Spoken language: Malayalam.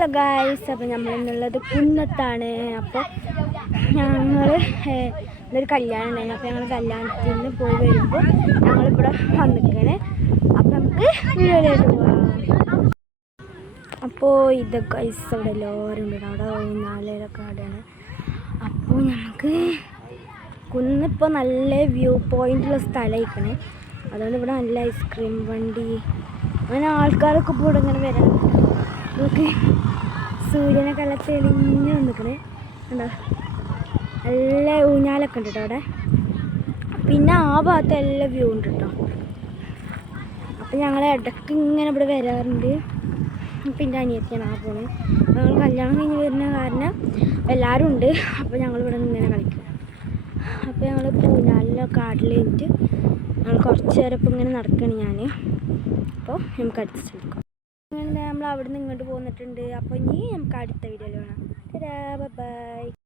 ഹലോ ഗായ്സ്, അപ്പോൾ നമ്മളിന്നുള്ളത് കുന്നത്താണ്. അപ്പോൾ ഞങ്ങൾ ഇന്നൊരു കല്യാണം ഉണ്ടായിരുന്നു. അപ്പോൾ ഞങ്ങൾ കല്യാണത്തിൽ നിന്ന് പോയി വരുമ്പോൾ ഞങ്ങളിവിടെ വന്നിരിക്കണേ. അപ്പോൾ നമുക്ക് വീഡിയോയിലേക്ക് പോകാം. അപ്പോൾ ഇത് ഗൈസ് അവിടെ എല്ലാവരും ഉണ്ട്, അവിടെ ഊഞ്ഞാലൊക്കെ ആടെയാണ്. അപ്പോൾ ഞങ്ങൾക്ക് കുന്നിപ്പോൾ നല്ല വ്യൂ പോയിൻ്റുള്ള സ്ഥലമായിക്കണേ. അതുകൊണ്ട് ഇവിടെ നല്ല ഐസ്ക്രീം വണ്ടി അങ്ങനെ ആൾക്കാരൊക്കെ ഇപ്പോൾ ഇവിടെ ഇങ്ങനെ വരാനുണ്ട്. നമുക്ക് സൂര്യനൊക്കെ നല്ല തെളിഞ്ഞ് വന്നിക്കണേ ഉണ്ടോ, നല്ല ഊഞ്ഞാലൊക്കെ ഉണ്ട് കേട്ടോ അവിടെ. പിന്നെ ആ ഭാഗത്ത് എല്ലാ വ്യൂ ഉണ്ട് കേട്ടോ. അപ്പം ഞങ്ങൾ ഇടയ്ക്ക് ഇങ്ങനെ ഇവിടെ വരാറുണ്ട്. പിന്നെ അനിയത്തിയാണ് ആ പോണത്. ഞങ്ങൾ കല്യാണം കഴിഞ്ഞ് വരുന്ന കാരണം എല്ലാവരും ഉണ്ട്. അപ്പോൾ ഞങ്ങളിവിടെ ഇങ്ങനെ കളിക്കും. അപ്പോൾ ഞങ്ങൾ ഊഞ്ഞാലിലോ കാട്ടിൽ കഴിഞ്ഞിട്ട് ഞങ്ങൾ കുറച്ച് നേരം ഇപ്പം ഇങ്ങനെ നടക്കുകയാണ് ഞാൻ. അപ്പോൾ നമുക്ക് അടിച്ചെടുക്കാം. അങ്ങനെ നമ്മൾ അവിടെ നിന്ന് ഇങ്ങോട്ട് പോന്നിട്ടുണ്ട്. അപ്പോൾ ഇനി നമുക്ക് അടുത്ത വീഡിയോയിൽ കാണാം. ബൈ.